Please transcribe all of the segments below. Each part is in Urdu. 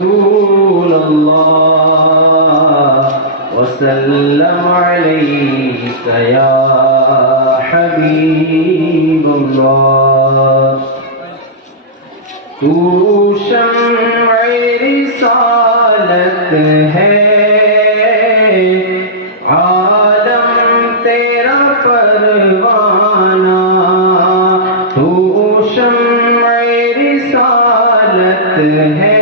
رسول الله وسلم عليك يا حبيب الله تو شمع رسالت ہے عالم تیرا پروانہ تو شمع رسالت ہے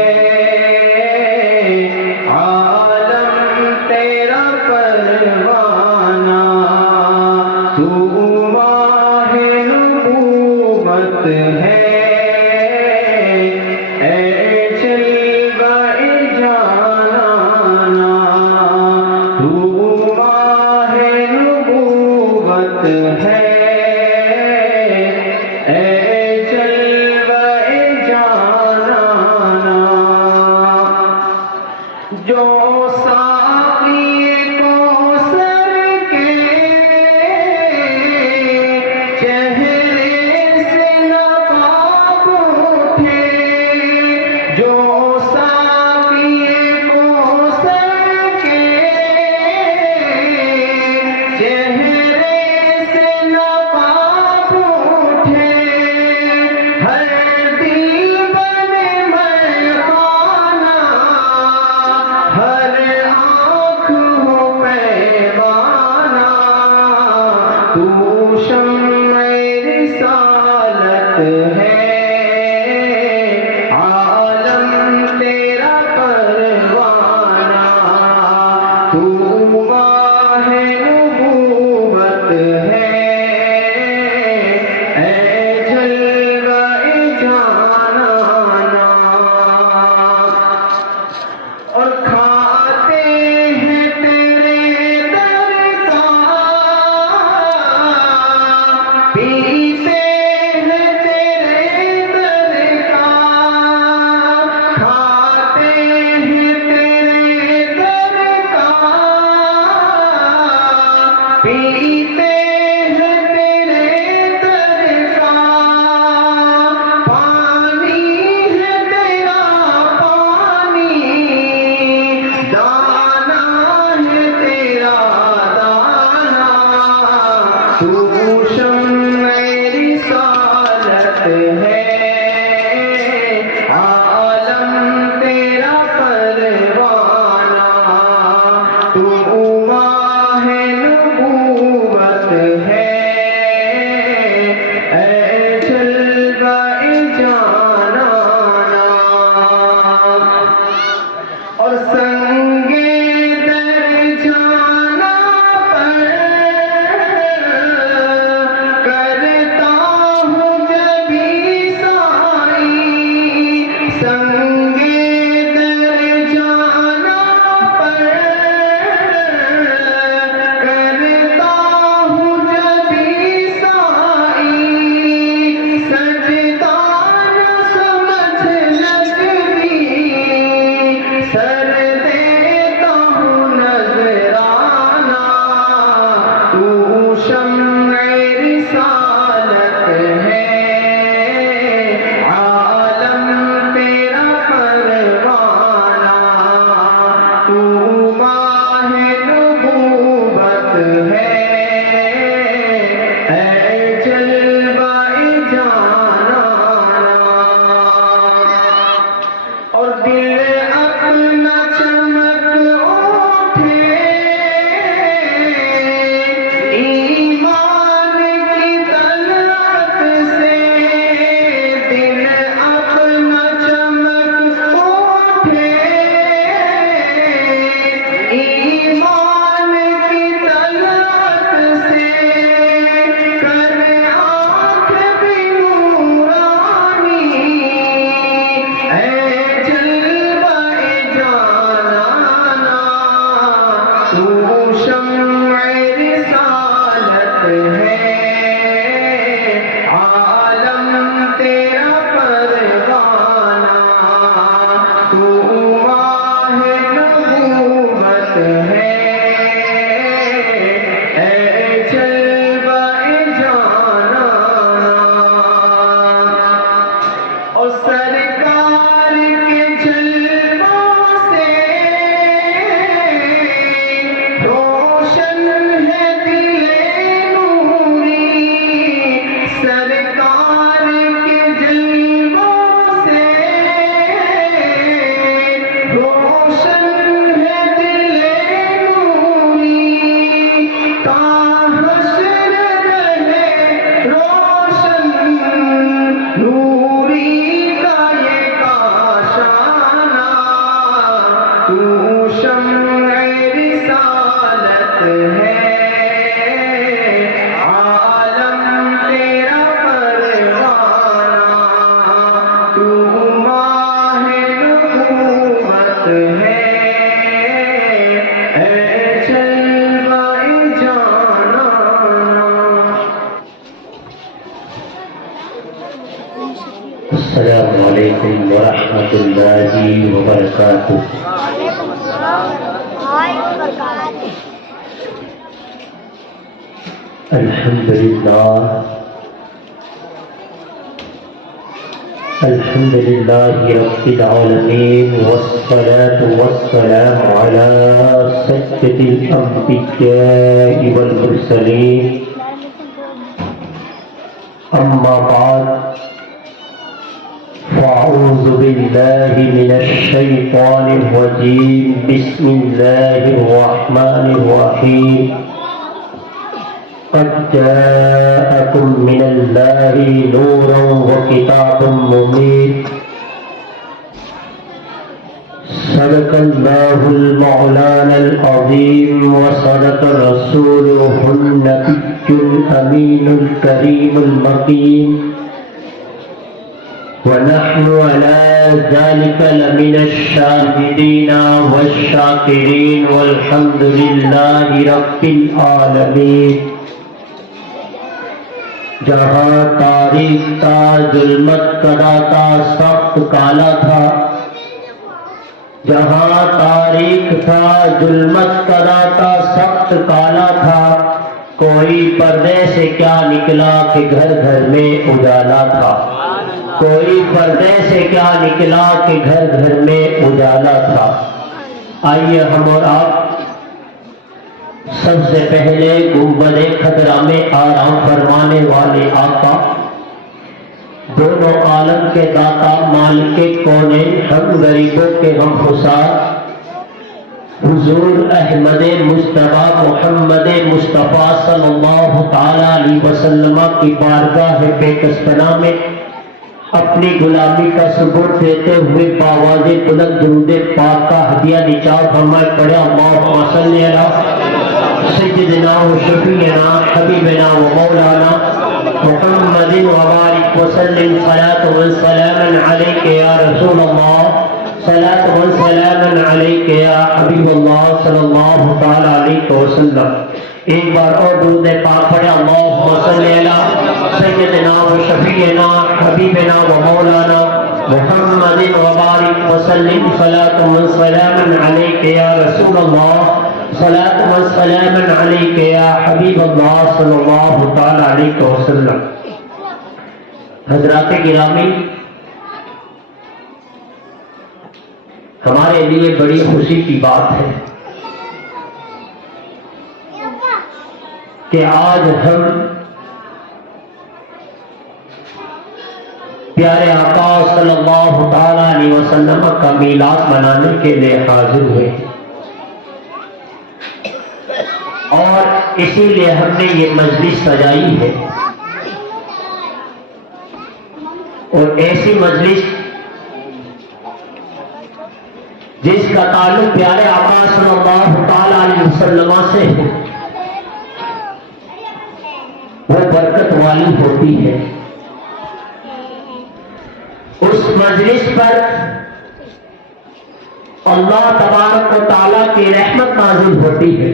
ہے اے جلوہ جانانا تو ماہ نبوت ہے اے جلوہ جانانا جو ساقی کوثر کے چہرے جو ساقی کوثر کے چہرے سے نقاب اٹھے ہر دل بنے میخانہ ہر وبرکاتہ. الحمد لله رب العالمين والصلاة والسلام على سيد الأنبياء والمرسلين. أما بعد فأعوذ بالله من الشيطان الرجيم. بسم الله الرحمن الرحيم. قد جاءكم من الله نور وكتاب مبين. صدق الله المولانا العظيم وصدق رسوله النبي الأمين الكريم المكين. ونحن على ذلك لمن الشاهدين والشاكرين والحمد لله رب العالمين. جہاں تاریخ تھا ظلمت کدا تھا سخت کالا تھا. جہاں تاریخ تھا ظلمت کدا تھا سخت کالا تھا. کوئی پردے سے کیا نکلا کہ گھر گھر میں اجالا تھا. کوئی پردے سے کیا نکلا کہ گھر گھر میں اجالا تھا. آئیے ہم اور آپ سب سے پہلے گنبد خضرا میں آرام فرمانے والے آقا، دونوں عالم کے داتا، مالک کونین، ہم غریبوں کے ہم خسار، حضور احمد مصطفیٰ محمد مصطفیٰ صلی اللہ تعالی علیہ وسلم کی بارگاہ بیکسپنا میں اپنی غلامی کا ثبوت دیتے ہوئے باواز بلند درود پاک کا ہدیہ نچار فرمائے پڑھے. اللہم صلی علی سیدنا و شفیعنا حبیبنا و مولانا محمد وبارک وسلم. صلاۃ و سلاما علیک یا رسول اللہ، صلاۃ و سلاما علیک یا حبیب اللہ صلی اللہ تعالی علیہ وسلم. ایک بار اور درود پاک پڑھے. اللہم صلی علی سیدنا و شفیعنا حبیبنا و مولانا محمد وبارک وسلم. صلاۃ و سلاما علیک یا رسول اللہ، صلاۃ و سلام علیک یا حبیب اللہ صلی اللہ تعالی علیہ وسلم. حضرات گرامی، ہمارے لیے بڑی خوشی کی بات ہے کہ آج ہم پیارے آقا صلی اللہ تعالی علیہ وسلم کا میلاد منانے کے لیے حاضر ہوئے، اور اسی لیے ہم نے یہ مجلس سجائی ہے. اور ایسی مجلس جس کا تعلق پیارے آقا صلی اللہ تعالی علیہ وسلم سے ہے، وہ برکت والی ہوتی ہے. اس مجلس پر اللہ تبارک و تعالیٰ کی رحمت نازل ہوتی ہے.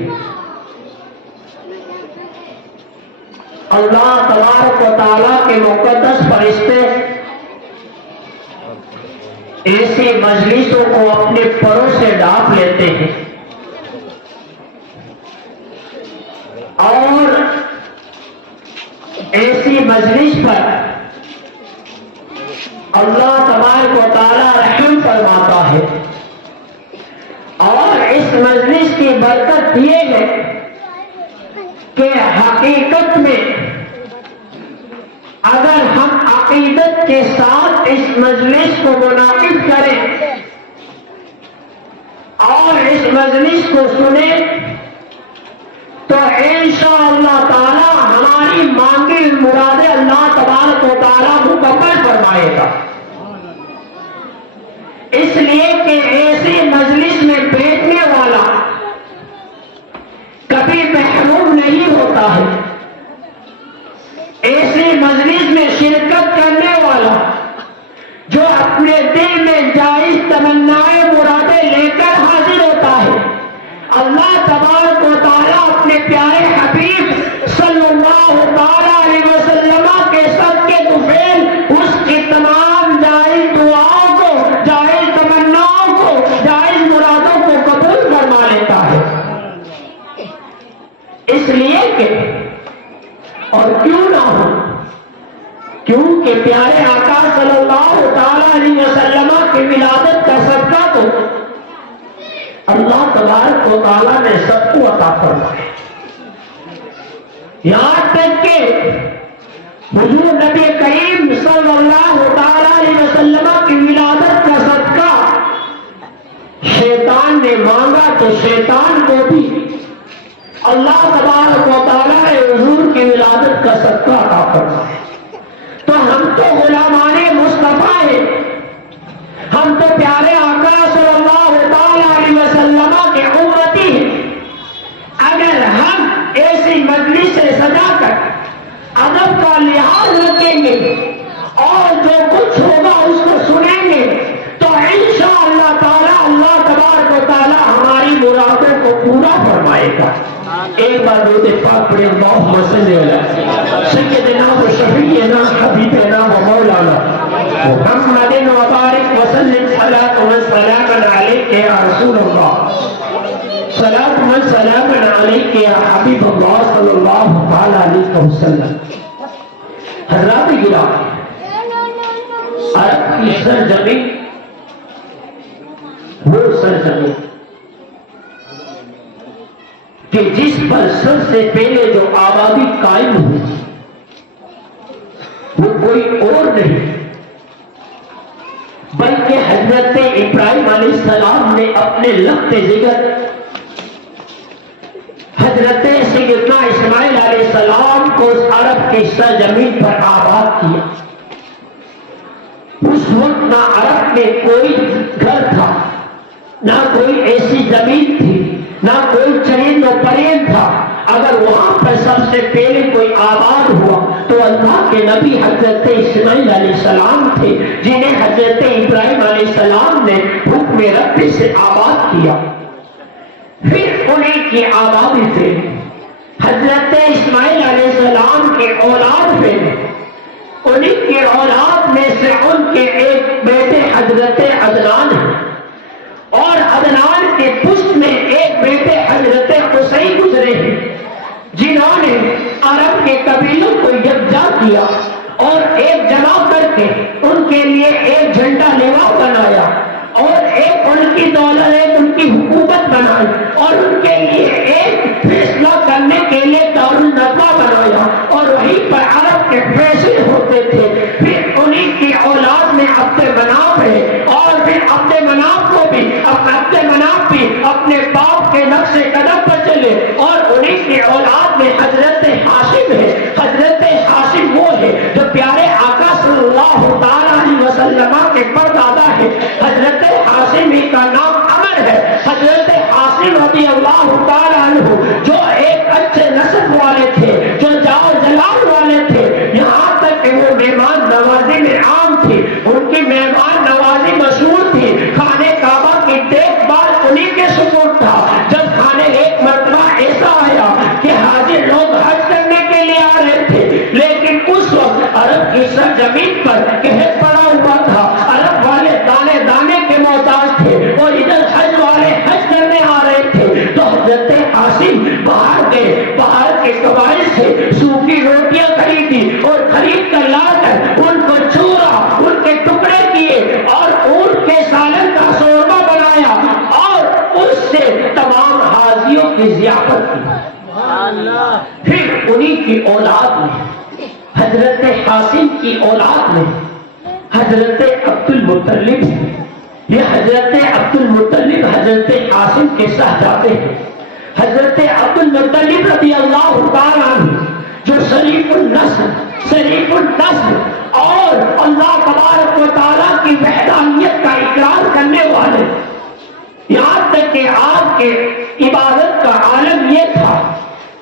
اللہ تبارک و تعالیٰ کے مقدس فرشتے ایسی مجلسوں کو اپنے پروں سے ڈھانپ لیتے ہیں، اور ایسی مجلس پر اللہ تبارک و تعالیٰ رحم فرماتا ہے. اور اس مجلس کی برکت یہ ہے کہ حقیقت میں اگر ہم عقیدت کے ساتھ اس مجلس کو منعقد کریں اور اس مجلس کو سنیں تو انشاءاللہ تعالی ہماری مانگی مرادیں اللہ تبارک و تعالی مکمل فرمائے گا. اس لیے کہ ایسی مجلس میں بیٹھنے والا کبھی محروم نہیں ہوتا ہے. ایسی مجلس میں شرکت کرنے والا جو اپنے دل میں جائز تمنائیں مرادیں لے کر حاضر ہوتا ہے، اللہ تبارک و تعالیٰ اپنے پیارے حبیب صلی اللہ تعالی علیہ وسلم کے صدقے طفیل اس کی تمام جائز دعاؤں کو، جائز تمنا پیارے آقا صلی اللہ تعالی علیہ وسلم کی ولادت کا صدقہ تو اللہ تبارک و تعالیٰ نے سب کو عطا فرمایا. یہاں تک کہ حضور نبی کریم صلی اللہ تعالی علیہ وسلم کی ولادت کا صدقہ شیطان نے مانگا تو شیطان کو بھی اللہ تبارک و تعالیٰ نے حضور کی ولادت کا صدقہ عطا فرمایا. تو ہم تو غلامان مصطفیٰ ہیں، ہم تو پیارے آقا صلی اللہ تعالی علیہ وسلم کے امتی ہیں. اگر ہم ایسی مجلس سے سجا کر ادب کا لحاظ رکھیں گے اور جو کچھ ہوگا اس کو سنیں گے تو انشاءاللہ تعالی اللہ تبارک و تعالی ہماری مرادوں کو پورا فرمائے گا. ایک بار درود پاک پڑھیں، اللہم صلی علی سیدنا و شفیعنا حبیبنا و مولانا محمد وبارک وسلم صلاۃ و سلام علیک یا رسول اللہ، صلاۃ و سلام علیک یا حبیب اللہ صلی اللہ تعالی علیہ وسلم. حضرات گرامی، عرب کی سرزمین وہ سرزمین کہ جس پر سب سے پہلے جو آبادی قائم ہوئی وہ کوئی اور نہیں بلکہ حضرت ابراہیم علیہ السلام نے اپنے لخت جگر حضرت سیدنا اسماعیل علیہ السلام کو اس عرب کی سرزمین پر آباد کیا. اس وقت نہ عرب میں کوئی گھر تھا، نہ کوئی ایسی زمین تھی، نہ کوئی چرند و پرند تھا. اگر وہاں پر سب سے پہلے کوئی آباد ہوا تو اللہ کے نبی حضرت اسماعیل علیہ السلام تھے، جنہیں حضرت ابراہیم علیہ السلام نے حکم ربی سے آباد کیا. پھر انہیں کی آبادی سے حضرت اسماعیل علیہ السلام کے اولاد میں انہیں کی اولاد میں سے ان کے ایک بیٹے حضرت عدنان ہیں اور عدنان کے پشت میں ایک بیٹے حضرت قصی گزرے ہیں، جنہوں نے عرب کے قبیلوں کو یکجا کیا اور ایک جمع کر کے ان کے لیے ایک جھنڈا لیوا بنایا اور ایک ان کی دولت، ایک ان کی حکومت بنائی اور ان کے لیے ایک فیصلہ کرنے کے لیے دارالندوا بنایا اور وہیں پر عرب کے فیصلے ہوتے تھے. پھر انہیں کی اولاد نے عبد مناف ہے اور پھر عبد مناف کو بھی اپنے باپ کے نقش قدم پر چلے اور انہیں کی اولاد میں حضرت ہاشم ہے. حضرت ہاشم وہ ہے جو پیارے آقا صلی اللہ تعالی علیہ وسلم کے پردادا ہے. حضرت ہاشم کا نام عمر ہے. حضرت ہاشم رضی اللہ تعالی عنہ جو ایک اچھے نسب والے تھے، جو جاؤ جلال والے تھے، یہاں تک کہ وہ مہمان نوازی میں عام تھی، ان کی مہمان نوازی مشہور تھی. خانے کعبہ کی دیکھ بھال انہیں کے سپرد تھا. جب خانے ایک مرتبہ ایسا آیا کہ حاجی لوگ حج کرنے کے لیے آ رہے تھے، لیکن اس وقت عرب کی سرزمین پر قحط پڑا ہوا تھا. عرب والے دانے دانے کے محتاج تھے اور ادھر حج والے حج کرنے آ رہے تھے. تو حضرت ہاشم باہر گئے، باہر کے قبائل سے سوکھی روٹیاں خریدی اور خرید کر لا کر ان کو چورا، ان کے ٹکڑے کیے اور اونٹ کے سالن کا شوربہ بنایا اور اس سے تمام حاجیوں کی ضیافت کی. پھر انہی کی اولاد میں حضرت ہاشم کی اولاد میں حضرت عبد المطلب، یہ حضرت عبد المطلب حضرت ہاشم کے صاحبزادے ہیں. حضرت عبد المطلب رضی اللہ تعالیٰ عنہ جو شریف النسل اور اللہ تبارک و تعالیٰ کی وحدانیت کا اقرار کرنے والے، یہاں تک کہ آپ کے عبادت کا عالم یہ تھا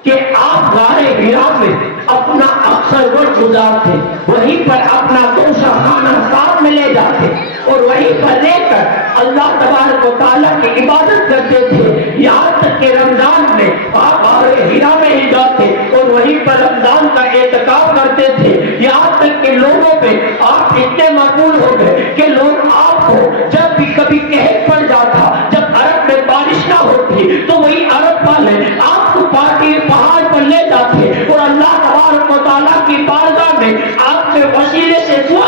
کہ آپ غار حرا میں اپنا اکثر وقت گزارتے، وہیں پر اپنا توشہ خانہ ساتھ میں لے جاتے اور وہیں پر لے کر اللہ تبارک و تعالیٰ کی عبادت کرتے تھے. یہاں تک کہ رمضان میں آپ غار حرا میں ہی جاتے اور وہیں پر رمضان کا اعتکاف کرتے تھے. یہاں تک کہ لوگوں پہ آپ اتنے مقبول ہو گئے کہ لوگ آپ کو جب بھی کبھی قحط پڑ جاتا، جب عرب میں بارش نہ ہوتی تو وہی عرب والے آپ کو پہاڑ پر لے جاتے اور اللہ تبارک و تعالیٰ کی بارگاہ میں آپ کے وسیلے سے دعا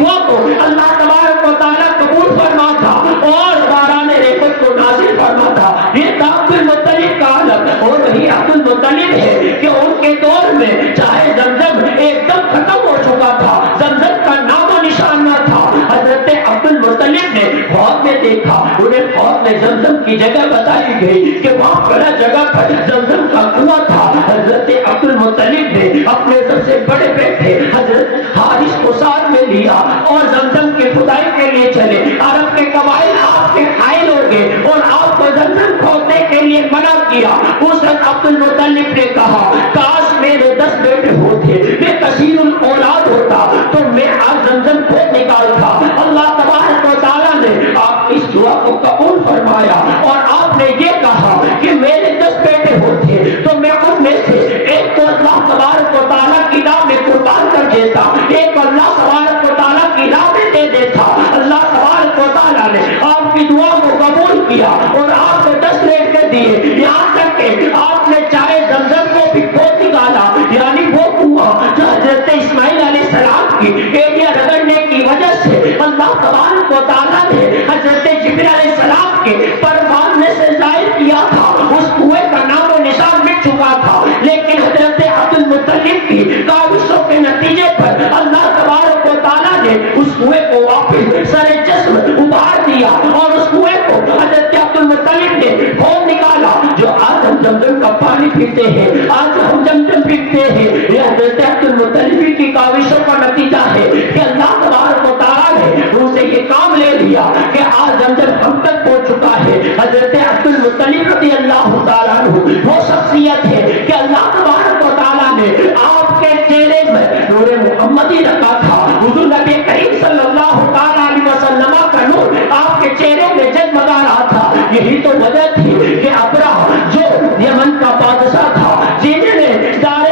دعا کو اللہ تبارک و تعالیٰ قبول فرما تھا اور باران رحمت کو نازل فرما تھا. یہ تھا عبد المطلب کا حالت. اور وہی عبد المطلب ہے کہ ان کے دور میں چاہے زمزم ایک دم ختم ہو چکا تھا, زمزم کا نام و نشان نہ تھا, حضرت عبد المطلب نے خواب میں دیکھا, انہیں خواب میں زمزم کی جگہ بتائی گئی کہ وہاں بڑا جگہ پر زمزم کا کنواں تھا. حضرت عبد المطلب نے اپنے سب سے بڑے بیٹے حضرت حارث کو ساتھ میں لیا اور زمزم کی کھدائی کے لیے چلے. عرب کے قبائل آپ کے قائل ہو گئے اور آپ کو زمزم کھودنے کے لیے منع کیا. اس وقت عبد المطلب نے کہا کاش میرے 10 بیٹے ہوتے, میں کثیر الاولاد ہوتا تو میں آج زمزم کھود نکالتا. اللہ تبارک و تعالیٰ نے آپ کی اس دعا کو قبول فرمایا اور آپ نے یہ کہا کہ میرے 10 بیٹے ہوتے تو میں ان میں سے ایک کو اللہ تبارک و تعالیٰ کی راہ میں قربان کر دیتا, ایک کو اللہ تبارک و تعالیٰ کی راہ میں دے دیتا. اللہ تبارک و تعالیٰ نے آپ کی دعا کو قبول کیا اور آپ کو 10 بیٹے دیے, یہاں تک کہ آپ نے چاہے زمزم کو بھی کھود نکالا, یعنی وہ کنواں جو حضرت اسماعیل علیہ السلام کی ایڑیاں رگڑنے کی وجہ سے اللہ تبارک و تعالیٰ نے حضرت جبرائیل علیہ السلام کے پر ماننے سے ظاہر کیا تھا, اس کنویں کا نام و نشان مٹ چکا تھا. لیکن حضرت عبد المطلب کی کاوشوں کے نتیجے پر اللہ تبارک و تعالیٰ نے اس کنویں کو واپس سر جسم ابھار دیا اور اس کنویں کو حضرت عبد المطلب نے کھود نکالا. جو آج ہم زمزم کا پانی پیتے ہیں, آج ہم زمزم پیتے ہیں, یہ حضرت عبد المطلب کی کاوشوں کا نتیجہ ہے کہ اللہ تبارک و تعالیٰ نے ان سے یہ کام لے لیا کہ آج زمزم ہم تک پہنچ چکا ہے. حضرت عبد المطلب رضی اللہ تعالیٰ عنہ وہ شخصیت ہے کہ اللہ تبارک و تعالیٰ نے آپ کے چہرے میں نور محمدی رکھا تھا. حضور نبی کریم صلی اللہ تعالیٰ علیہ وسلم کا نور آپ کے چہرے میں جگمگا رہا تھا. یہی تو وجہ تھی کہ ابرہ جو یمن کا بادشاہ تھا, جنہوں نے دارے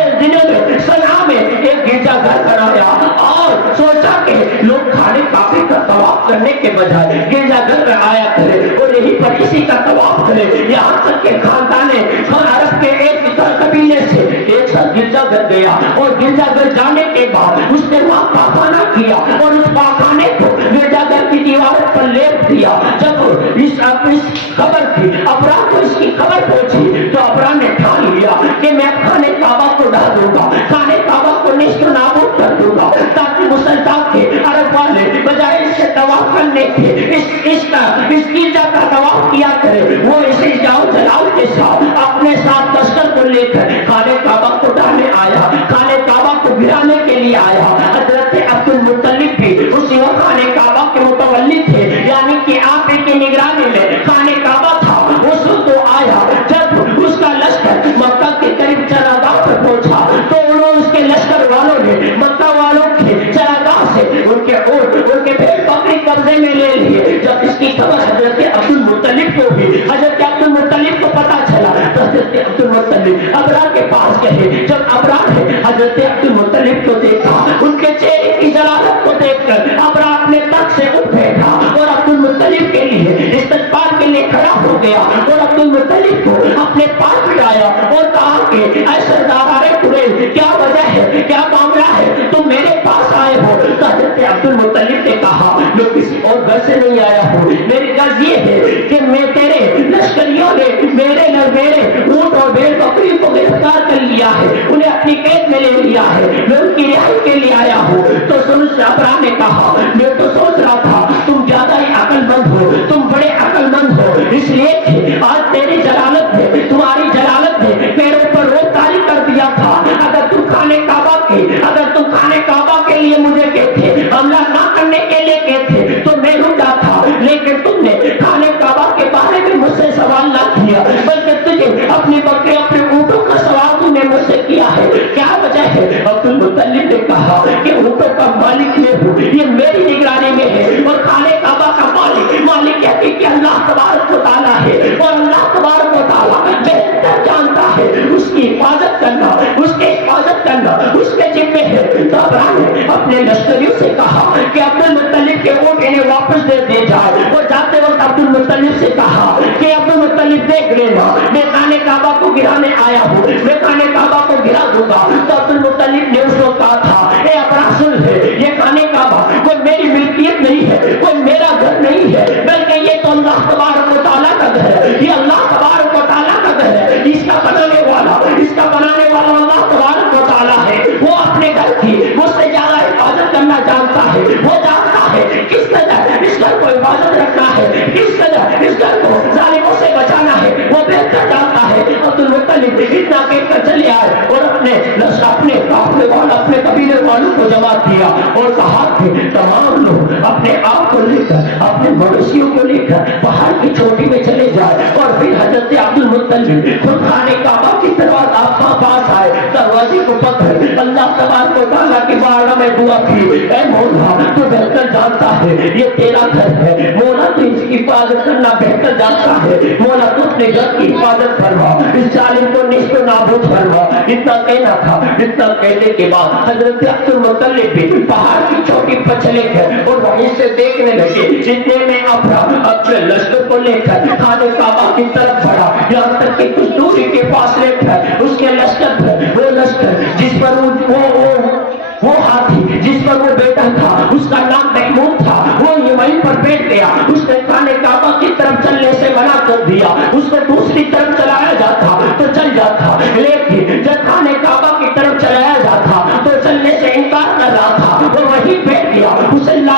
صنعاء میں ایک گرجا گھر بنایا اور سوچا کہ لوگ کھانے کعبے کا طواف کرنے کے بجائے گرجا گھر میں آیا کرے اور یہی پر اسی کا طواف کرے. یہاں تک کہ خاندان عرب کے ایک قبیلے سے ایک ساتھ گرجا گھر گیا اور گرجا گھر جانے کے بعد اس نے وہاں پاخانہ کیا اور اس پاخانے کو گرجا گھر کی دیوار پر لیپ دیا. جب اس خبر تھی ابرا کو اس کی خبر پہنچی تو ابرا نے ٹھان لیا کہ میں خانے کعبہ کو ڈھا دوں گا, خانے کعبہ کو نیست و نابود کر دوں گا, تاکہ مسلمان کے عرب والے بجائے اس سے طواف کرنے کے اس گرجا کا طواف کیا کرے, وہ اسے جاؤ جلال کے ساتھ اپنے ساتھ لشکر کو لے کر خانے کعبہ کو ڈھانے آیا, خانے کعبہ کو گرانے کے لیے آیا. حضرت عبد المطلب بھی اسی وقت خانے کعبہ کے متولی تھے, یعنی کہ آپ کی نگرانی میں خانے کعبہ تھا. اس وقت وہ آیا جب اس کا لشکر مکہ کے قریب چراگاہ پر پہنچا تو انہوں اس کے لشکر والوں نے مکہ والوں کے چراگاہ سے ان کے اونٹ, ان کے بھیڑ بکری قبضے میں لے لیے. جب اس کی خبر حضرت عبد المطلب کو بھی حضرت عبد المطلب کو پتا چلا تو حضرت عبد المطلب ابرا کے پاس گئے. جب ابرا نے حضرت عبد المطلب کو دیکھا, ان کے چہرے کی جلالت کو دیکھ کر ابرا اپنے تخت سے اٹھ بیٹھا اور عبد المطلب کے لیے استقبال کے لیے کھڑا ہو گیا اور عبد المطلب کو اپنے پاس بٹھایا اور کہا کہ اے سردار قریش, کیا وجہ ہے, کیا معاملہ ہے, تم میرے پاس آئے ہو؟ تو حضرت عبد المطلب نے کہا میں کسی اور گھر سے نہیں آیا ہوں, میری غرض یہ ہے کہ میں تیرے لشکریوں نے میرے اونٹ اور بھیڑ بکری کو گرفتار کر لیا ہے, انہیں اپنی قید میں لے لیا ہے, میں ان کی رہائی کے لیے آیا ہوں. تو سن ابرا نے کہا میں تو سوچ رہا تھا تم زیادہ ہی عقل مند ہو, تم بڑے عقل مند ہو, اس لیے کہ آج تیری جلالت نے, تمہاری جلالت نے میرے اوپر روک تاری کر دیا تھا. اگر تم خانے کعبہ کے لیے مجھے کہتے, حملہ نہ کرنے کے لیے کہتے تو میں رک جاتا, لیکن تم نے خانے کعبہ کے بارے میں مجھ سے سوال نہ کیا بلکہ تجھے اپنی بکری اپنے اونٹوں کا سوال تم نے مجھ سے کیا ہے, کیا وجہ ہے؟ عبد المطلب نے کہا کہ اونٹوں کا مالک میں ہوں, یہ میری نگرانی میں ہے اور خانے کعبہ کا مالک ہے کہ اللہ تبارک و تعالیٰ ہے اور اللہ تبارک و تعالیٰ بہتر جانتا ہے اس کی حفاظت کرنا, اس کے حفاظت کرنا اس کے ذمہ ہے. تو ابرا نے اپنے لشکریوں سے کہا کہ عبد المطلب کے اونٹ انہیں واپس دے دی جائے اور جاتے وقت عبد المطلب سے کہا کہ عبد المطلب دیکھ لینا میں خانے کعبہ کو گرانے آیا ہوں, میں خانے کعبہ کو گرا دوں گا. تو عبد المطلب نے اس کو کہا تھا اے ابرا سن لے, یہ خانے کعبہ وہ میری کرنا جانتا ہے، وہ جانتا ہے کس قدر اس گھر کو عبادت رکھنا ہے، کس قدر اس گھر کو ظالموں سے بچانا ہے، وہ بہتر جانتا ہے۔ عبد المطلب اتنا کہہ کر چلے آئے اور اپنے قبیلے والوں کو جمع کیا اور کہا کہ تمام لوگ اپنے آپ کو لے کر، اپنے مویشیوں کو لے کر پہاڑ کی چوٹی میں چلے جائے۔ اور پھر حضرت عبد المطلب خود خانے کعبہ کی طرف پاس آئے، دروازے کو پکڑے، اللہ تبارک و تعالیٰ کی بارگاہ میں دعا کی، اے مولا تو بہتر جانتا ہے یہ تیرا گھر ہے، مولا تو اس کی حفاظت کرنا بہتر جانتا ہے، مولا تو اپنے گھر کی حفاظت فرما، اس ظالم کو نیست و نابود فرما۔ اتنا کہنا تھا۔ اتنا کہنے کے بعد حضرت عبد المطلب بھی پہاڑ کی چوٹی پر چلے گئے اور وہیں سے دیکھنے لگے۔ اتنے میں اپنے لشکر کو لے کر خانہ کعبہ کی طرف بڑھا، یہاں تک کہ کچھ دوری کے فاصلے پر اس کے لشکر پر وہ لشکر جس پر وہ ہاتھی جس پر وہ بیٹا تھا اس کا نام محمود تھا، وہ وہیں پر بیٹھ گیا۔ اس نے خانہ کعبہ کی طرف چلنے سے منع کر دیا، اس کو دوسری طرف چلایا جاتا تو چل جاتا، لیکن جب خانہ کعبہ کی طرف چلایا جاتا تو چلنے سے انکار کر رہا تھا، وہ وہیں بیٹھ گیا۔ اسے نہ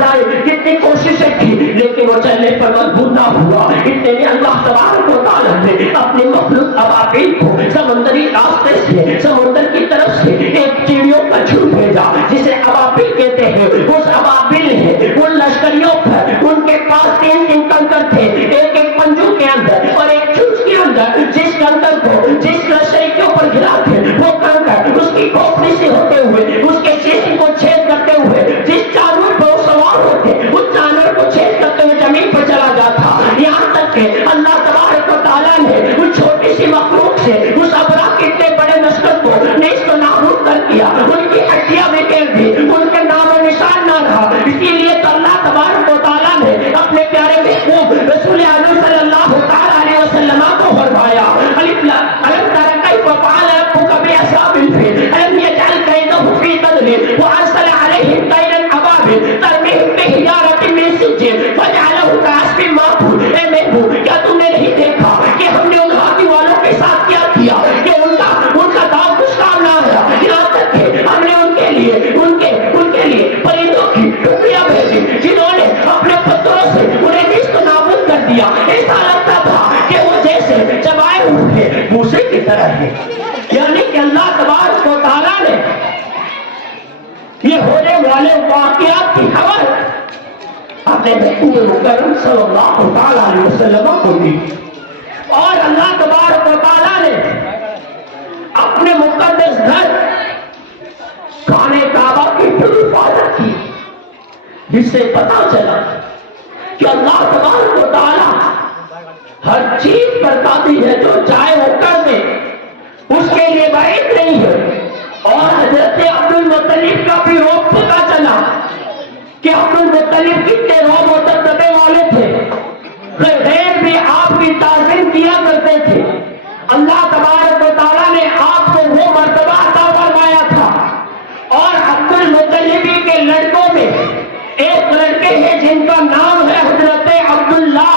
جائے کتنی کوششیں کی لیکن وہ چلنے پر مجبور نہ ہوا۔ اتنے میں اللہ تبارک و تعالیٰ نے اپنے مخلوق ابابیل کو سمندری راستے سے، سمندر کی طرف سے ایک چڑیوں کا جھنڈ بھیجا جسے ابابیل کہتے ہیں۔ اس ابابیل نے ان لشکریوں پر، ان کے پاس تین کنکر تھے، ایک پنجو کے اندر اور ایک چونچ کے اندر، جس کنکر کو جس لشکری کے اوپر گرا تھے وہ کنکر اس کی کھوپڑی سے ہوتے ہوئے، اس کے جسم کو چھید کرتے ہوئے جس جانور پر سوار ہوتے اس جانور کو چھید کرتے ہوئے زمین پر چلا جاتا، یہاں تک کہ اللہ تبارک و تعالیٰ نے اس چھوٹی سی مخلوق سے اس ابرا کے اتنے بڑے لشکر کو نیست و نابود کر دیا، ان کی ہڈیاں بکھیر دی، ان کے نام و نشان نہ رہا۔ اسی لیے تو اللہ تبارک و تعالیٰ نے اپنے پیارے محبوب رسول اعظم صلی اللہ تعالیٰ علیہ وسلم کو فرمایا، الم تر کیف فعل ربک باصحاب الفیل الم یجعل کیدہم فی تضلیل وارسل علیہم طیرا ابابیل ترمیہم بحجارۃ من سجیل فجعلہم کعصف مأکول۔ اے محبوب کیا تم نے نہیں دیکھا کہ ہم نے ان ہاتھی والوں کے ساتھ کیا کیا کہ ان کا داؤ کچھ کام نہ آیا، یہاں تک کہ ہم نے ان کے لیے پرندوں کی ٹکڑیاں بھیجی جنہوں نے اپنے پتھروں سے انہیں نیست و نابود کر دیا۔ ایسا لگتا تھا کہ وہ جیسے چبائے ہوئے موسے کی طرح ہے۔ یعنی کہ اللہ تبارک و تعالیٰ نے یہ ہونے والے واقعات کی خبر اپنے محبوب مکرم صلی اللہ تعالیٰ علیہ وسلم کو دی، اور اللہ تبارک و تعالیٰ نے اپنے مقدس گھر خانہ کعبہ کی پوری حفاظت کی، جس سے پتا چلا کہ اللہ تبارک و تعالیٰ ہر چیز پر قادر ہے، جو چاہے وہ کر دے، اس کے لیے بعید نہیں ہے۔ اور حضرت عبد المطلب کا بھی روب پتا چلا کہ عبد المطلب کتنے روب و دبدبے والے تھے، غیر بھی آپ کی تعظیم کیا کرتے تھے۔ اللہ تبارک و تعالیٰ نے آپ کو وہ مرتبہ عطا فرمایا تھا۔ اور عبد المطلب کے لڑکوں میں ایک لڑکے ہیں جن کا نام ہے حضرت عبداللہ۔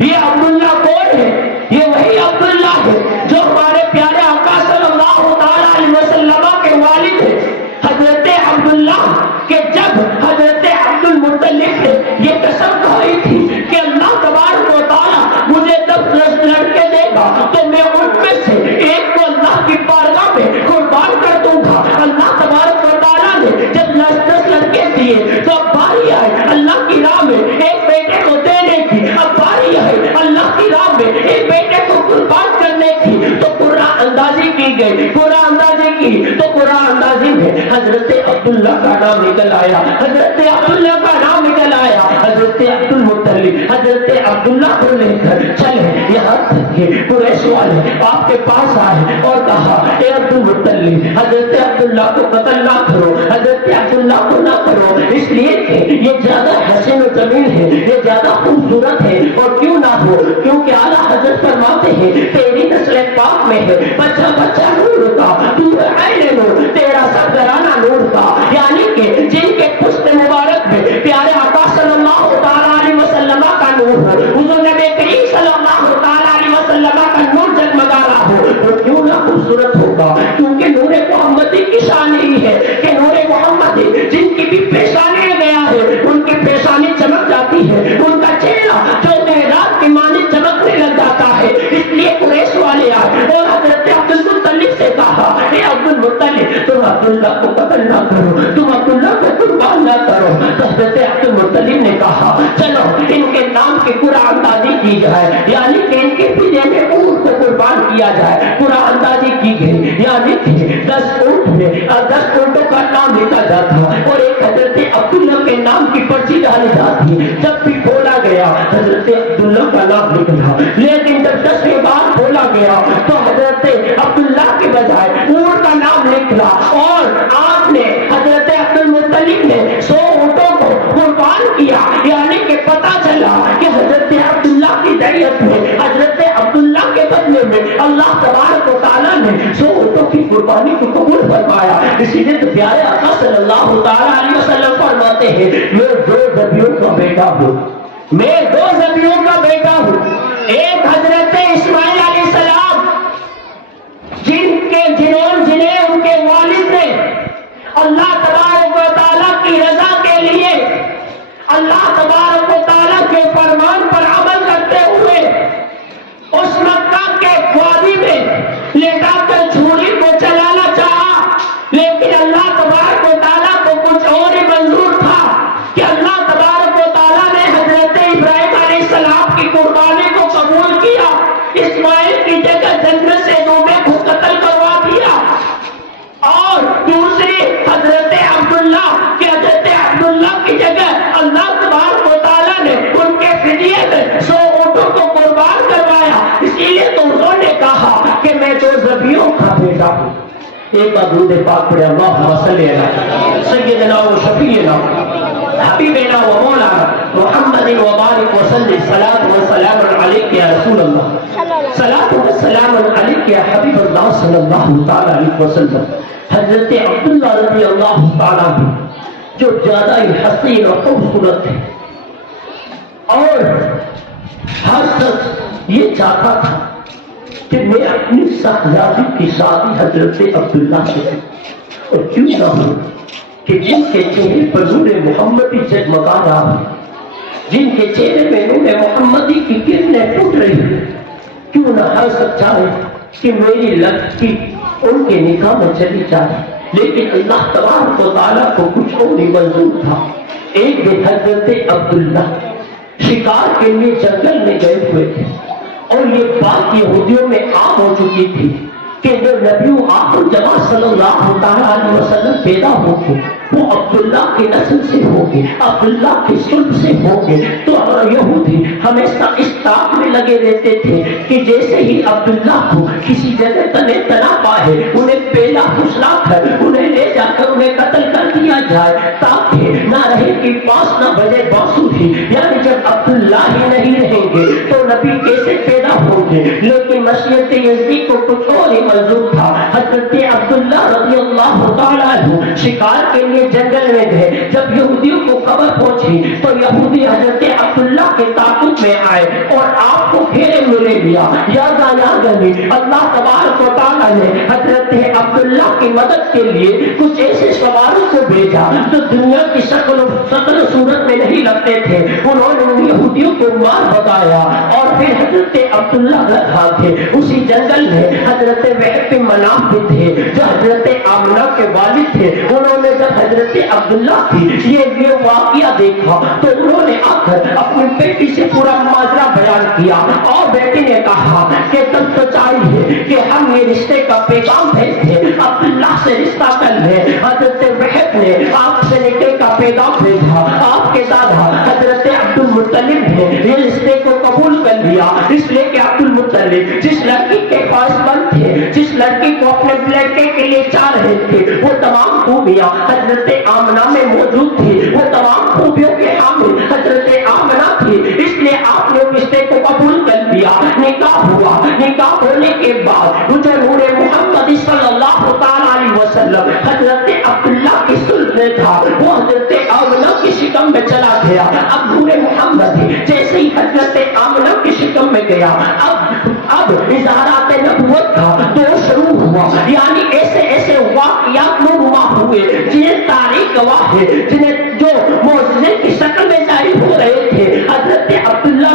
یہ عبداللہ کون ہے؟ یہ وہی عبداللہ ہے جو ہمارے پیارے آقا صلی اللہ تعالیٰ علیہ وسلم کے والد ہیں، حضرت عبداللہ، کہ جب حضرت عبد المطلب نے یہ قسم کھائی تھی کہ اللہ تبارک و تعالیٰ مجھے 10 لڑکے دے گا تو میں ان میں سے ایک کو اللہ کی بارگاہ میں قربان کر دوں گا۔ اللہ تبارک و تعالیٰ نے جب 10 لڑکے دیے تو اب باری آئی اللہ کی راہ میں ایک بیٹے کو دینے کی، اب باری آئی اللہ کی راہ میں ایک بیٹے کو قربان کرنے کی، تو قرآن اندازی کی گئی، قرآن اندازی کی تو قرآن اندازی میں حضرت عبداللہ کا نام نکل آیا، حضرت عبداللہ کا نام نکل آیا۔ حضرت عبد المطلب حضرت عبداللہ کو لے کر چلے، یہاں تک کہ قریش والے آپ کے پاس آئے اور کہا، اے عبد المطلب حضرت عبداللہ کو قتل نہ کرو، حضرت عبداللہ کو نہ کرو، اس لیے کہ یہ زیادہ حسین و جمیل ہے، یہ زیادہ خوبصورت ہے، اور کیوں نہ ہو کیونکہ اعلیٰ حضرت فرماتے ہیں تیری نسل پاک میں ہے بچہ بچہ نور کا، تو ہے عین نور، تیرا سرگرانہ نور کا۔ یعنی کہ جن کے پشت مبارک میں پیارے آقا صلی اللہ تعالیٰ علیہ وسلم کا نور ہو، حضور نبی کریم صلی اللہ تعالیٰ علیہ وسلم کا نور جگمگا رہا ہو، تو کیوں نہ خوبصورت ہوگا، کیونکہ نور محمدی کی شان ہی ہے کہ نور محمدی بھی پیشانی میں گیا ہے ان کی پیشانی چمک جاتی ہے, ان کا چہرہ جو رات کی مانی چمکنے لگ جاتا ہے. اس لیے قریش والے آئے اور حضرت عبد المطلب سے کہا, اے عبد المطلب تم عبداللہ کو قتل نہ کرو, تم عبداللہ کو قربان نہ کرو. تو حضرت عبد المطلب نے کہا چلو ان کے نام کی قرآن اندازی کی جائے, یعنی کہ ان کے فدیے میں اونٹ کو قربان کیا جائے. قرآن اندازی کی گئی, یعنی کہ 10 اونٹ میں 10 اونٹوں کا نام لکھا جاتا اور ایک حضرت عبداللہ کے نام کی پرچی ڈالی جاتی. جب بھی بولا گیا حضرت عبداللہ کا نام نکلا, لیکن جب 10ویں بار بولا گیا تو حضرت عبداللہ کے بجائے اونٹ کا نام نکلا اور آپ نے حضرت عبد المطلب نے 100 اونٹوں کو قربان کیا. یعنی کہ پتا چلا کہ حضرت عبداللہ کی دیت میں, حضرت عبداللہ کے بدلے میں اللہ تبارک و تعالیٰ نے 100 اونٹوں کی قربانی کو قبول فرمایا. اسی لیے تو پیارے آقا صلی اللہ تعالیٰ علیہ وسلم فرماتے ہیں میں 2 ذبیحوں کا بیٹا ہوں, میں 2 ذبیحوں کا بیٹا ہوں. ایک حضرت اسماعیل علیہ السلام جنہیں ان کے والد نے اللہ تبارک و تعالیٰ کی رضا کے لیے اللہ تبارک و تعالیٰ کے فرمان پر عمل کرتے ہوئے اس مکہ کے وادی میں لٹا کر چھری کو چلانا چاہا, لیکن اللہ تبارک و تعالیٰ کو کچھ اور ہی منظور تھا کہ اللہ تبارک و تعالیٰ نے حضرت ابراہیم علیہ السلام کی قربانی کو قبول کیا. اسماعیل کی جگہ جنت سے نوح کو قتل کروا دیا اور دوسری حضرت عبداللہ کی جگہ اللہ تبارک و تعالیٰ نے ان کے فدیے میں 100 اونٹوں کو قربان کروایا. اسی لیے تو انہوں نے کہا کہ میں 2 ذبیحوں کا بیٹا ہوں. ایک درود پاک پڑھے اللہم صلی علی سیدنا و شفیعنا حبیبنا و مولانا محمد و بارک وسلم. صلاۃ و سلام علیک یا رسول اللہ, صلاۃ و سلام علیک یا حبیب اللہ صلی اللہ تعالی علیہ وسلم. حضرت عبداللہ رضی اللہ تعالیٰ عنہ جو زیادہ ہی حسین اور خوبصورت ہے اور ہر شخص یہ چاہتا تھا کہ میں اپنی صاحبزادی کی شادی حضرت عبداللہ سے کروں, اور کیوں نہ ہو کہ جن کے چہرے پر نور محمدی جگمگا رہا ہے, جن کے چہرے میں نور محمدی کی کرنیں ٹوٹ رہی ہیں, کیوں نہ ہر شخص چاہے کہ میری لڑکی ان کے نکاح میں چلی جائے. لیکن اللہ تبارک و تعالیٰ کو کچھ اور ہی منظور تھا. ایک دن حضرت عبداللہ شکار کے لیے جنگل میں گئے ہوئے تھے اور یہ بات یہودیوں میں عام ہو چکی تھی کہ جو نبی آخر جماعت صلی اللہ تعالیٰ علیہ وسلم پیدا ہوگے وہ عبداللہ کی نسل سے ہوگے, عبداللہ کی سلب سے ہوگے. تو یہودی ہمیشہ اس طاق میں لگے رہتے تھے کہ جیسے ہی عبداللہ کو کسی جگہ تنا پائے انہیں پیدا پھسلا کر انہیں لے جا کر انہیں قتل کر دیا جائے, تاکہ نہ رہے کہ پاس نہ بجے بانسری. یعنی جب عبداللہ ہی نہیں رہیں گے تو نبی کیسے پیدا ہوں گے. لیکن مشیت یزدی کو کچھ اور ہی منظور تھا. حضرت عبداللہ رضی اللہ تعالیٰ عنہ شکار کے لیے جنگل میں گئے. جب یہودیوں کو خبر پہنچی تو یہودی حضرت عبداللہ کے تعاقب میں آئے اور آپ کو گھیرے میں لے لیا. یاد اللہ تبارک و تعالیٰ نے حضرت عبداللہ کی مدد کے لیے کچھ ایسے سواروں کو بھیجا جو دنیا کی شکل و صورت میں نہیں لگتے تھے. انہوں نے ان یہودیوں کو مار بتایا اور پھر حضرت عبداللہ رکھا تھے اسی جنگل میں حضرت وحب بن مناف بھی تھے جو حضرت آمنہ کے والد تھے. انہوں نے جب حضرت عبداللہ کی یہ واقعہ دیکھا تو انہوں نے آ کر اپنی بیٹی سے پورا ماجرا بیان کیا اور بیٹی نے کہا کہ تب تو چاہیے کہ ہم یہ رشتے کا پیغام بھیجتے, عبداللہ سے رشتہ کر لیں. حضرت وحب نے آپ سے نکاح کا پیغام بھیجا. آپ کے دادا حضرت عبد المطلب نے یہ رشتے کو قبول کر لیا, اس لیے کہ عبد المطلب جس لڑکی کے خواہش مند تھے, جس لڑکی کو اپنے لڑکے کے لیے چاہ رہے تھے, وہ تمام خوبیاں حضرت آمنہ میں موجود تھی. وہ تمام خوبیوں کے حامل حضرت آمنہ تھی. اس لیے آپ نے رشتے کو قبول کر لیا. نکاح ہوا. نکاح ہونے کے بعد جو نور محمد صلی اللہ تعالیٰ علیہ وسلم حضرت عبداللہ کی صلب میں تھا وہ حضرت آمنہ کی شکم میں چلا گیا. اب نور محمد جیسے ہی حضرت آمنہ کی شکم میں گیا اب اظہارات نبوت کا دور شروع ہوا. یعنی ایسے ایسے واقعات نما ہوئے، جنہیں تاریخ گواہ ہے، جنہیں جو معجزے کی شکل میں ظاہر ہو رہے تھے، حضرت عبداللہ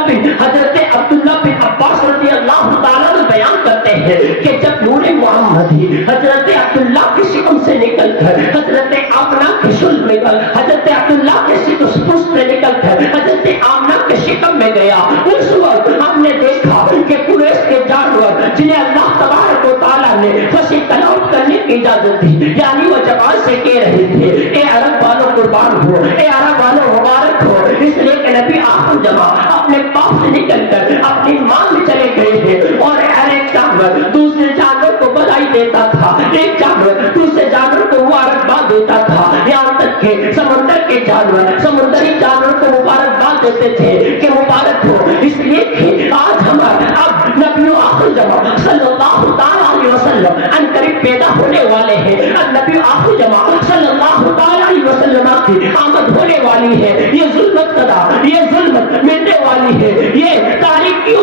بن عباس رضی اللہ تعالیٰ عنہ بیان کرتے ہیں کہ جب نور محمدی حضرت عبداللہ کی شکم سے نکل کر حضرت آمنہ کے شلب میں گل، حضرت عبداللہ کے پشت میں نکل کر حضرت آمنہ کے شکم میں گیا، اس وقت ہم نے دیکھا کہ قریش کے جانور جنہیں اللہ تبارک و تعالیٰ نے فصیح تلاوت کرنے کی اجازت دی، یعنی وہ زبان سے کہہ رہے تھے اے عرب والوں قربان ہو، اے عرب والوں مبارک ہو، اس لیے کہ نبی آخر جمع اپنے باپ سے نکل کر اپنی ماں میں چلے گئے تھے، اور ہر ایک جانور دوسرے جانور کو بدائی دیتا تھا، ایک جانور دوسرے جانور کو مبارکباد دیتا تھا، یہاں تک کہ سمندر کے جانور سمندری جانور کو مبارکباد دیتے تھے کہ مبارک ہو، اس لیے کہ آج ہمارا اب نبی آخر جمع صلی اللہ تعالیٰ علیہ وسلم ان قریب پیدا ہونے والے ہیں، نبی آخر جمع صلی اللہ تعالیٰ علیہ وسلم کی آمد ہونے والی ہے، یہ ظلمت قضا، یہ ظلمت مٹنے والی ہے، یہ تاریخ کی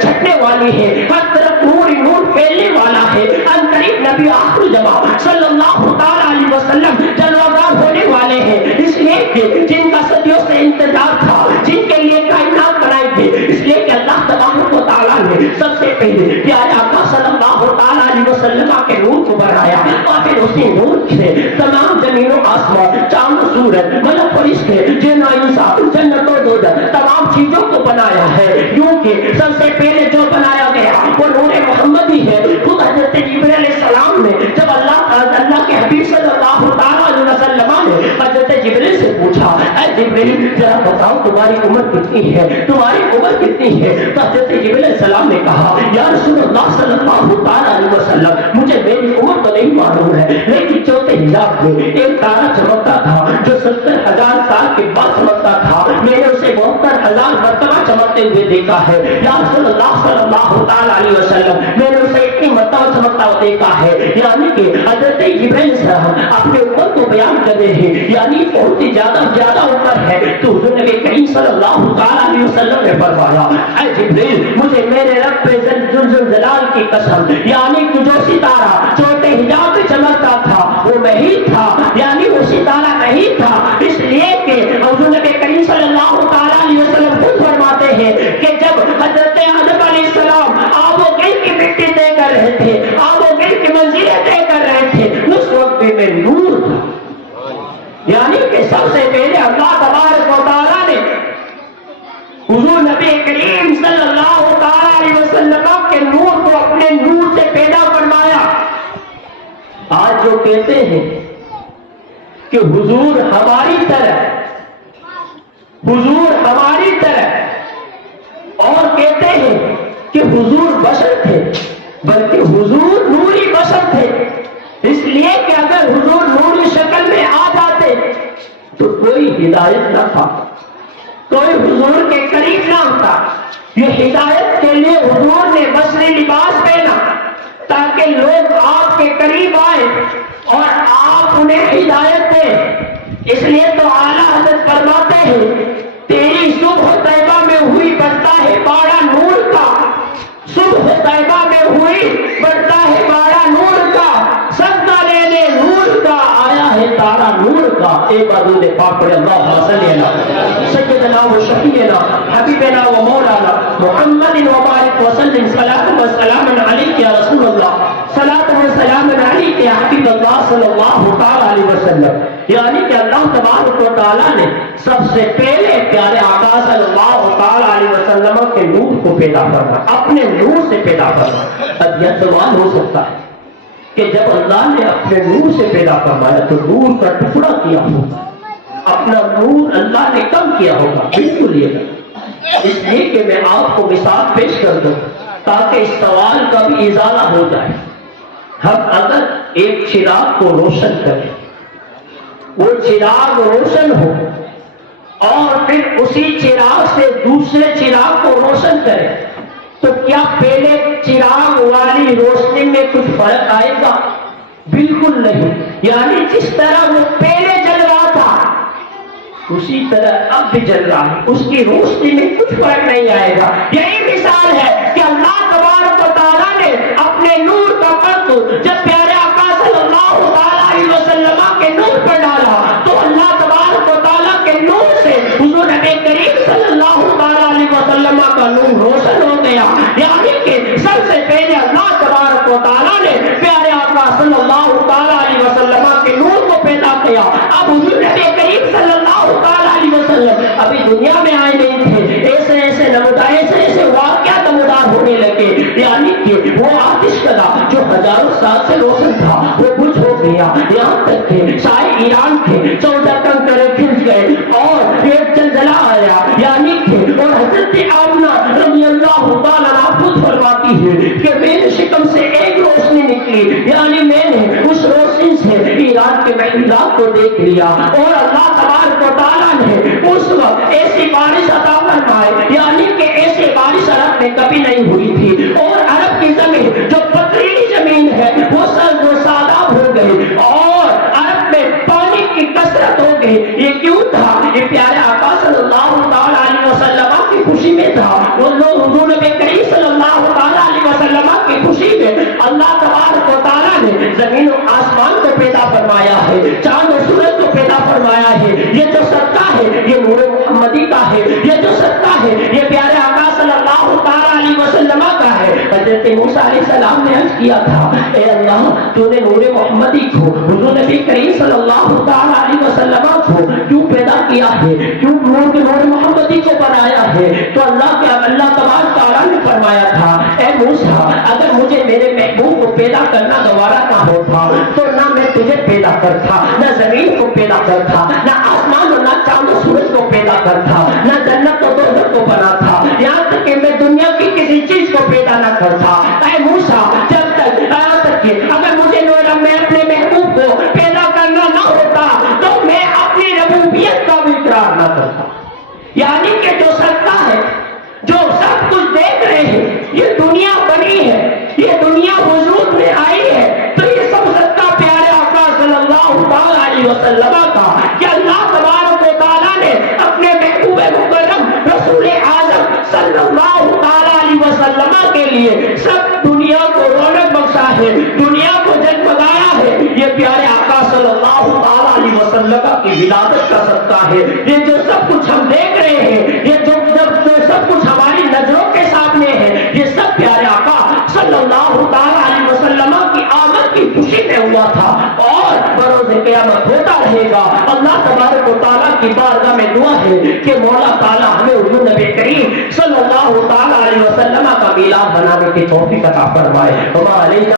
چھٹنے والی ہے، ہر طرف نور نور پھیلنے والا ہے، ان قریب نبی آخر جمع صلی اللہ تعالیٰ علیہ وسلم جلوگر ہونے والے ہیں، اس لیے کہ جن کا صدیوں سے انتظار تھا، جن کے لیے کائنات بنائی گئی، اس لیے کہ اللہ تبارک و تعالیٰ نے سب سے پہلے پیارے آقا صلی اللہ تعالیٰ علیہ وسلم کے نور کو بنایا، اور پھر اسی نور سے تمام زمین و آسمان، چاند و سورج، ملک فرشتے، جن و انسان، جنت و دوزخ، تمام چیزوں کو بنایا ہے، کیونکہ سب سے پہلے جو بنایا گیا وہ نور محمدی ہے۔ خود حضرت جبرائیل علیہ السلام نے جب اللہ کے حبیب صلی اللہ تعالیٰ علیہ وسلم نے حضرت جبرائیل سے پوچھا اے جبرائیل ذرا بتاؤ تمہاری عمر کتنی ہے، تمہاری عمر کتنی ہے، تو حضرت جبرائیل علیہ السلام نے کہا یا رسول اللہ صلی اللہ تعالیٰ علیہ وسلم مجھے میری عمر تو نہیں معلوم ہے، لیکن چوتھے حجاب میں ایک تارا چمکتا تھا جو 70,000 سال کے بعد چمکتا تھا، میں نے اسے 72,000 مرتبہ چمکتے ہوئے دیکھا ہے، یا رسول اللہ صلی اللہ تعالیٰ علیہ وسلم میں نے اسے اتنی مرتبہ چمکتا ہوا دیکھا ہے، یعنی کہ حضرت جبرائیل السلام اپنے عمر کو بیان کر رہے ہیں، یعنی بہت ہی زیادہ عمر ہے، تو حضور نبی کریم صلی اللہ تعالیٰ علیہ وسلم نے فرمایا اے جبرائیل مجھے میرے رب جلال کی قسم، یعنی کہ جو ستارہ چھوٹے حجاب میں چمکتا تھا وہ میں ہی تھا، یعنی وہ ستارہ نہیں تھا، اس لیے کہ حضور نبی کریم صلی اللہ تعالیٰ علیہ وسلم خود فرماتے ہیں کہ جب حضرت آدم علیہ السلام آب و گل کی مٹی طے کر رہے تھے، آب و گل کی منزلیں طے کر رہے تھے، اس وقت بھی میں نور تھا، یعنی کہ سب سے پہلے اللہ تبارک و تعالیٰ نے حضور نبی کریم صلی اللہ تعالیٰ علیہ وسلم کے نور کو اپنے نور سے پیدا فرمایا۔ آج جو کہتے ہیں کہ حضور ہماری طرح اور کہتے ہیں کہ حضور بشر تھے، بلکہ حضور نوری بشر تھے، اس لیے کہ اگر حضور نوری شکل میں آ جاتے تو کوئی ہدایت نہ تھا، کوئی حضور کے قریب نہ ہوتا، یہ ہدایت کے لیے حضور نے بشری لباس پہنا تاکہ لوگ آپ کے قریب آئے اور آپ انہیں ہدایت دیں، اس لیے تو اعلیٰ حضرت فرماتے ہیں تیری صبح طیبہ میں ہوئی بڑھتا ہے باڑا نور کا، صبح طیبہ میں ہوئی بڑھتا ہے باڑا نور کا، صدقہ لینے نور کا آیا ہے تارا نور کا، ایک بار درود پاک پڑھے اللہم صلی علی سیدنا و شفیعنا حبیبنا و مولانا محمد و بارک وسلم، صلاۃ و سلام علیک یا رسول اللہ، صلاۃ و سلام علیک یا حبیب اللہ صلی اللہ تعالی علیہ وسلم، یعنی کہ اللہ تبارک و تعالیٰ نے سب سے پہلے پیارے آقا صلی اللہ تعالی علیہ وسلم کے نور کو پیدا کرنا، اپنے نور سے پیدا کرنا۔ اب یہ سوال ہو سکتا ہے کہ جب اللہ نے اپنے نور سے پیدا فرمایا تو نور کا ٹکڑا کیا ہوگا، اپنا نور اللہ نے کم کیا ہوگا، بالکل یہ اس لیے کہ میں آپ کو مثال پیش کر دوں تاکہ اس سوال کا بھی ازالہ ہو جائے۔ ہم اگر ایک چراغ کو روشن کریں، وہ چراغ روشن ہو اور پھر اسی چراغ سے دوسرے چراغ کو روشن کریں تو کیا پہلے چراغ والی روشنی میں کچھ فرق آئے گا؟ بالکل نہیں، یعنی جس طرح وہ پہلے جل رہا تھا اسی طرح اب بھی جل رہا ہے، اس کی روشنی میں کچھ فرق نہیں آئے گا۔ یہی مثال ہے کہ اللہ تبارک و تعالیٰ نے اپنے نور کا قدر جب پیارے آقا صلی اللہ اللہ علیہ وسلم کے نور پر ڈالا تو اللہ تبارک و تعالیٰ کے نور سے حضور نبی کریم صلی اللہ علیہ وسلم کا نور روشن ہو گیا. یعنی کہ سب سے پہلے اللہ تبارک و تعالیٰ نے پیارے آقا صلی اللہ علیہ وسلم کے نور کو پیدا کیا. اب حضور نبی کریم صلی اللہ علیہ وسلم ابھی دنیا میں آئے نہیں تھے. ایسے ایسے واقعات نمودار ہونے لگے. یعنی کہ وہ آتش کدا جو ہزاروں سال سے روشن تھا وہ کچھ ہو گیا. یہاں تک کہ شاہ ایران کے 14 کنکر کھنچ گئے اور ایک زلزلہ آیا. یعنی کہ اور حضرت آمنہ رضی اللہ تعالیٰ عنہا خود فرماتی ہے کہ میرے شکم سے ایک روشنی نکلی. یعنی میں نے اس روشنی سے ایران کے محلات کو دیکھ لیا اور اللہ تبارک و تعالیٰ نے اس وقت ایسی بارش عطا فرمائے. یعنی کہ ایسی بارش عرب میں کبھی نہیں ہوئی تھی اور عرب کی زمین جو پتھریلی زمین ہے وہ سرد و ساداب ہو گئی اور عرب میں پانی کی کثرت ہو گئی. یہ کیوں تھا؟ یہ پیارے آقا صلی اللہ علیہ وسلم کی خوشی میں تھا. وہ لوگ حضور نبی کریم صلی اللہ علیہ وسلم کی خوشی میں اللہ تبارک و تعالیٰ نے زمین و آسمان کو پیدا فرمایا ہے, چاند و سورج کو پیدا فرمایا ہے. یہ جو صدقہ ہے یہ نور محمدی کا ہے. یہ جو صدقہ ہے یہ پیارے آقا صلی اللہ علیہ وسلم کا ہے. حضرت موسیٰ علیہ السلام نے عرض کیا تھا اے اللہ تو نے نور محمدی کو حضور نبی کریم صلی اللہ علیہ وسلم کو کیوں پیدا کیا ہے, کیوں نور محمدی کو بنایا ہے؟ تو اللہ تبارک تعالیٰ نے فرمایا تھا اے موسیٰ اگر مجھے میرے محبوب کو پیدا کرنا گوارا نہ ہوتا تو نہ میں تجھے پیدا کرتا, نہ زمین کو پیدا کرتا, نہ آسمان اور نہ چاند و سورج کو پیدا کرتا, نہ جنت و دوزخ کو بناتا, یہاں تک کہ میں دنیا کی کسی چیز کو پیدا نہ کرتا. اے موسیٰ جب تک یہاں تک کہ اگر مجھے میں اپنے محبوب کو پیدا کرنا نہ ہوتا تو میں اپنی ربوبیت کا بھی اقرار نہ کرتا. یعنی کہ جو صدقہ ہے, جو سب کچھ دیکھ رہے ہیں, یہ دنیا بنی ہے, یہ دنیا وجود میں آئی ہے, تو یہ سب صدقہ پیارے آقا صلی اللہ علیہ وسلم کا کہ اللہ تبارک و تعالیٰ نے اپنے محبوب مکرم رسول اعظم صلی اللہ علیہ وسلم کے لیے سب دنیا کو رونق بخشا ہے, دنیا کو جگمگایا ہے. یہ پیارے آقا صلی اللہ علیہ وسلم کی ولادت کا صدقہ ہے. یہ جو سب کچھ ہم دیکھ رہے ہیں, یہ جو سب کچھ ہماری نظروں کے سامنے ہے, یہ سب پیارے آقا صلی اللہ علیہ وسلم کی آمد کی خوشی میں ہوا تھا اور بروز قیامت ہوتا رہے گا. اللہ تبارک و تعالیٰ کی بارگاہ میں دعا ہے کہ مولا تعالیٰ ہمیں حضور نبی کریم صلی اللہ علیہ وسلم کا میلاد بنانے کی توفیق عطا فرمائے.